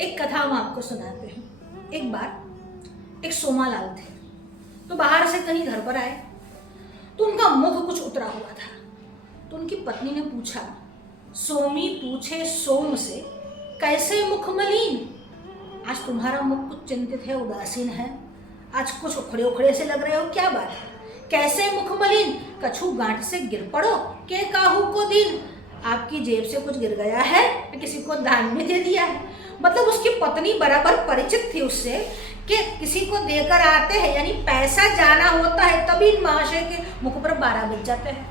एक कथा हम आपको सुनाते हैं। एक बार एक सोमालाल थे, तो बाहर से कहीं घर पर आए तो उनका मुख कुछ उतरा हुआ था। तो उनकी पत्नी ने पूछा, सोमी पूछे सोम से, कैसे मुख मलिन? आज तुम्हारा मुख कुछ चिंतित है, उदासीन है, आज कुछ उखड़े उखड़े से लग रहे हो, क्या बात है? कैसे मुख मलिन? कछु गांठ से गिर पड़ो के काहू को दिन? आपकी जेब से कुछ गिर गया है या किसी को दान में दे दिया है? मतलब उसकी पत्नी बराबर परिचित थी उससे कि किसी को देकर आते हैं, यानी पैसा जाना होता है तभी इन महाशय के मुख पर 12 बज जाते हैं।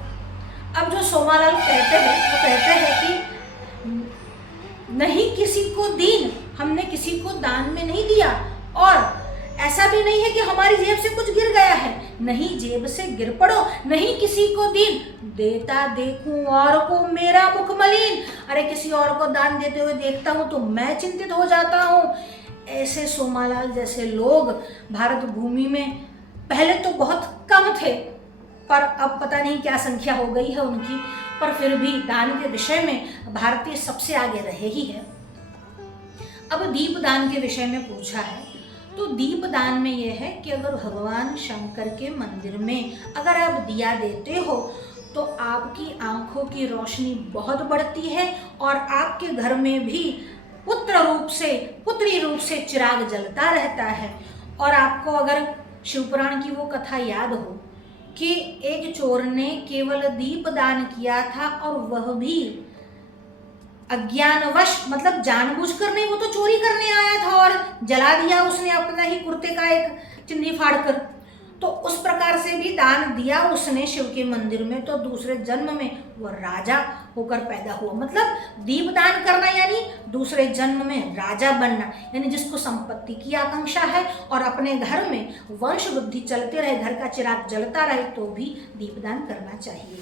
अब जो सोमालाल कहते हैं वो कहते हैं कि नहीं किसी को दीन, हमने किसी को दान में नहीं दिया, और ऐसा भी नहीं है कि हमारी जेब से कुछ गिर गया है, नहीं जेब से गिर पड़ो, नहीं किसी को दीन, देता देखूं और को मेरा मुख मलिन। अरे किसी और को दान देते हुए देखता हूं तो मैं चिंतित हो जाता हूं। ऐसे सोमालाल जैसे लोग भारत भूमि में पहले तो बहुत कम थे, पर अब पता नहीं क्या संख्या हो गई है उनकी, पर फिर भी दान के विषय में भारतीय सबसे आगे रहे ही है। अब दीपदान के विषय में पूछा है, तो दीपदान में यह है कि अगर भगवान शंकर के मंदिर में अगर आप दिया देते हो तो आपकी आंखों की रोशनी बहुत बढ़ती है और आपके घर में भी पुत्री रूप से चिराग जलता रहता है। और आपको अगर शिवपुराण की वो कथा याद हो कि एक चोर ने केवल दीपदान किया था, और वह भी अज्ञानवश, मतलब जानबूझकर नहीं, वो तो चोरी करने आया था और जला दिया उसने अपना ही कुर्ते का एक चिन्नी फाड़कर। तो उस प्रकार से भी दान दिया उसने शिव के मंदिर में, तो दूसरे जन्म में वह राजा होकर पैदा हुआ। मतलब दीपदान करना यानी दूसरे जन्म में राजा बनना, यानी जिसको संपत्ति की आकांक्षा है और अपने घर में वंश वृद्धि चलते रहे, घर का चिराग जलता रहे, तो भी दीपदान करना चाहिए।